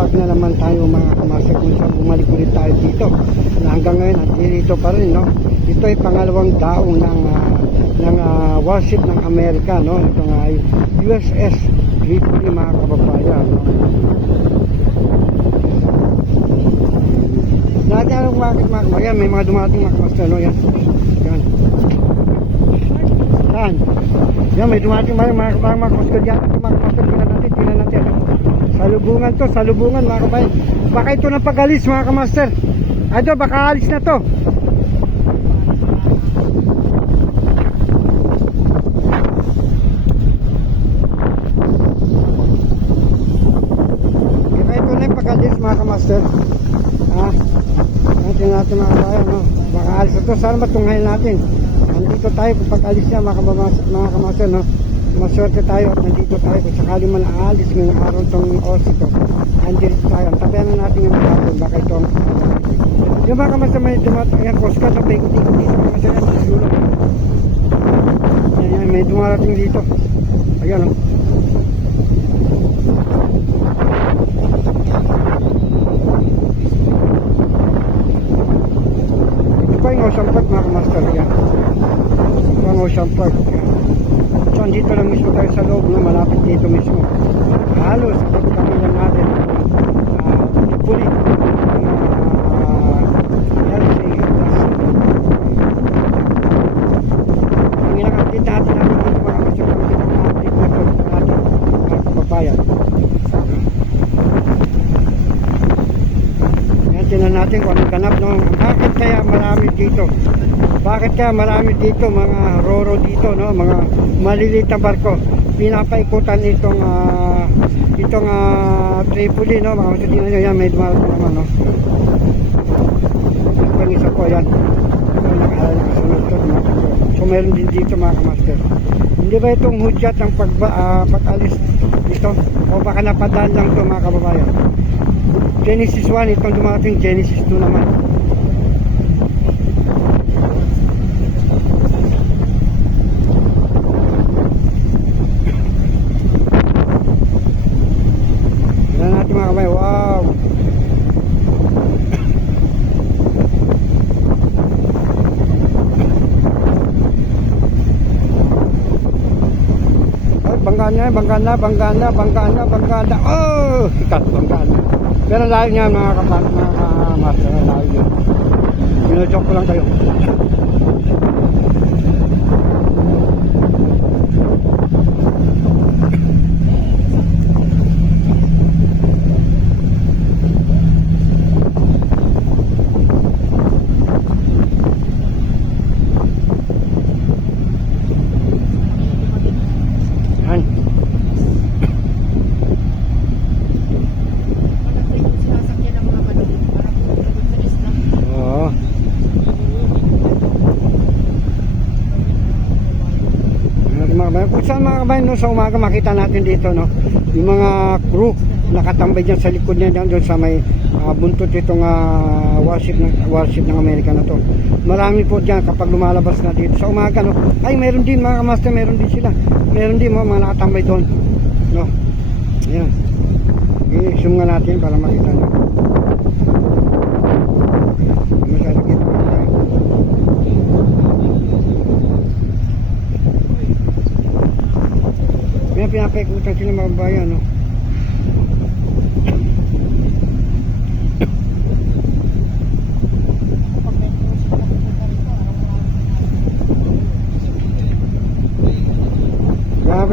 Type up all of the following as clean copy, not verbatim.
vlog na naman tayo mga kamaster, kung saan bumalik ulit tayo dito na hanggang ngayon dito pa rin, no? Ito ay pangalawang daong ng warship ng Amerika, no? Ito nga ay USS Tripoli mga kababayan, no? Natin anong bakit mga kababayan, may mga dumating mga kamaster, no? Yan, yan, yan, yan, may dumating mga kamaster dyan, mga kamaster, tingnan natin. Salubungan to, salubungan mga kabayan. Baka ito na pag-alis mga kamaster. Ito, baka alis na to. Baka ito na yung pag-alis mga kamaster. Ha? Natin mga kabayan, no? Baka alis na to. Sana matunghayin natin. Nandito tayo kung pag-alis niya mga kamaster, no? Maswerte tayo at nandito tayo kung sakali man aalis ngayong araw itong oras ito. Nandito tayo, tabihan na natin yung hapon, baka ito ang yung mga kamasama yung dumating yan, Coast Guard, may ikot-ikot dito kamasama yan, masulog yan, may dumarating dito, ayan o. Ito pa yung Ocean Park mga kamaster, yan ito ang Ocean Park, yan. So, dito lang mismo tayo sa loob, no? Malapit dito mismo. Halos, pagkakami lang natin, Tripoli, ang ilang-update natin dito mga kamasyo, update na ito natin, mga kababayan. Yan, tinan natin kung anong ganap, no? Bakit kaya marami dito? Bakit kaya marami dito, mga roro dito, no? Mga maliliit na barko, pinapaikutan itong Tripoli, no? Mga masudinan nyo, yan, may dumarating naman, no? Ang isa po, yan. So, meron din dito, mga kamaster. Hindi ba itong hudyat ng pag-alis dito? O baka napadaan lang ito, mga kababayan? Genesis 1, itong dumarating, Genesis 2 naman. Wow. Ay, banggana. Oh, ikat banggana. Pero layo niya mga master, layo niya. Binodjok ko lang kayo. Kung saan mga kabayan, no, sa umaga makita natin dito, no, yung mga crew nakatambay dyan sa likod niya doon sa may buntot itong warship ng Amerika na to. Marami po dyan kapag lumalabas na dito sa umaga, no. Ay meron din mga kamaster, meron din sila, meron din mga nakatambay doon, no. Ayan, i-zoom nga natin para makita nyo. Pinapaikutan sila mga bayan, no?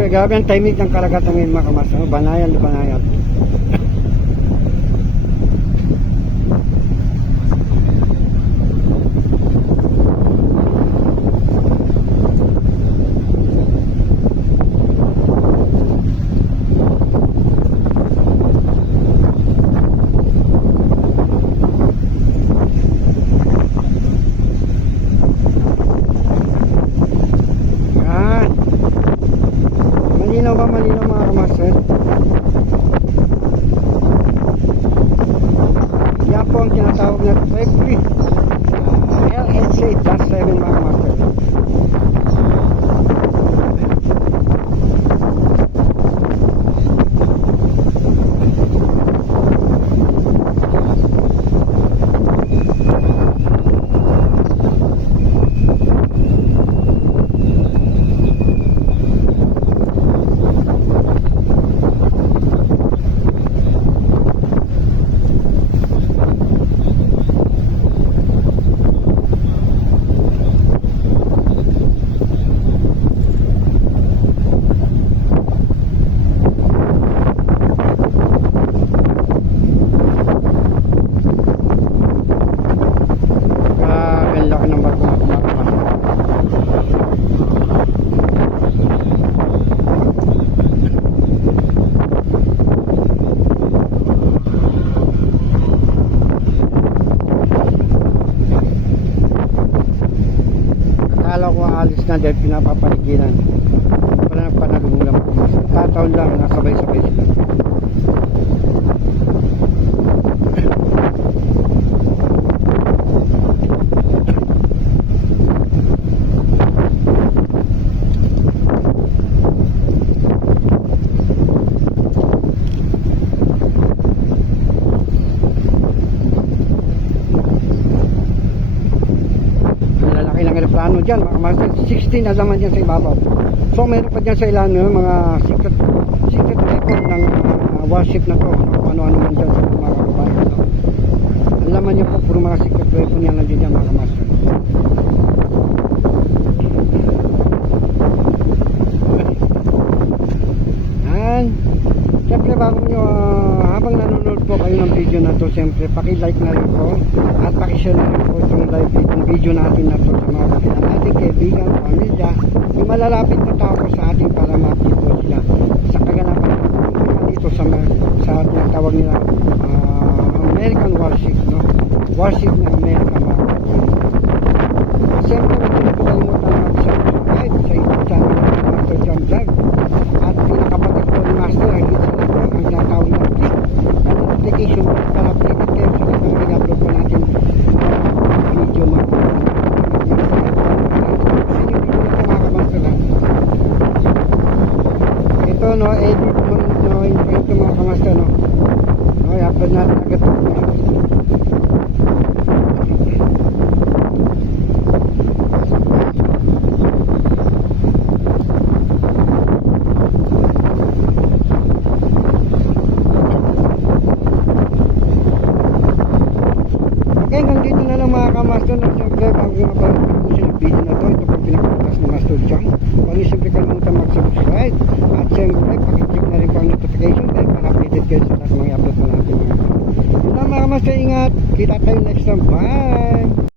Grabe ang timing ng karagatan ngayon mga kamas, no? Banayan. Malinaw mga kamaster. na dahil pinapapaligiran. Wala nagpanalong lang po. Tataon lang, nasabay-sabay sila. Lalaki ng aeroplano dyan, mga master. 16 na naman dyan sa ibabaw. So meron pa dyan sa ilan mga secret weapon ng warship na to. Kung ano-ano man dyan sa mga kababayan. Ang laman niya po, puro mga secret weapon yan nandiyan dyan, mga master. Yan. Siyempre bago nyo, habang nanonood po kayo ng video na to, siyempre paki-like na rin po at paki-share na rin po itong video natin na to sa mga kakilala natin, kaibigan, pamilya, yung malalapit na tao po sa atin para ma-update po sila sa kaganapan dito sa tinatawag nila American warship, no? Warship ng America, mga kapatid. Siyempre, hindi na po kalimutan mag-subscribe sa YouTube channel ng Master Jam Vlog at pinakapatas po ni Master ang hit sa lahat ang tinatawag na click ang notification para updated kayo sa lahat ng mag-upload po natin video, mga ito, no, edit mo, no, ito mga kamaster, no, okay, upload natin agad po. Okay, hanggang dito na lang mga kamaster, no, siyempre bago yung mapalagay po sa video na to, ito po pinakapatas ni Master Jam. Huwag niyo siyempre kalimutan mag-subscribe at siyempre pakiclick na rin po ang notification bell para updated kayo sa lahat ng mga upload na natin. Yun lang mga kamaster, ingat, kita tayo next time, bye!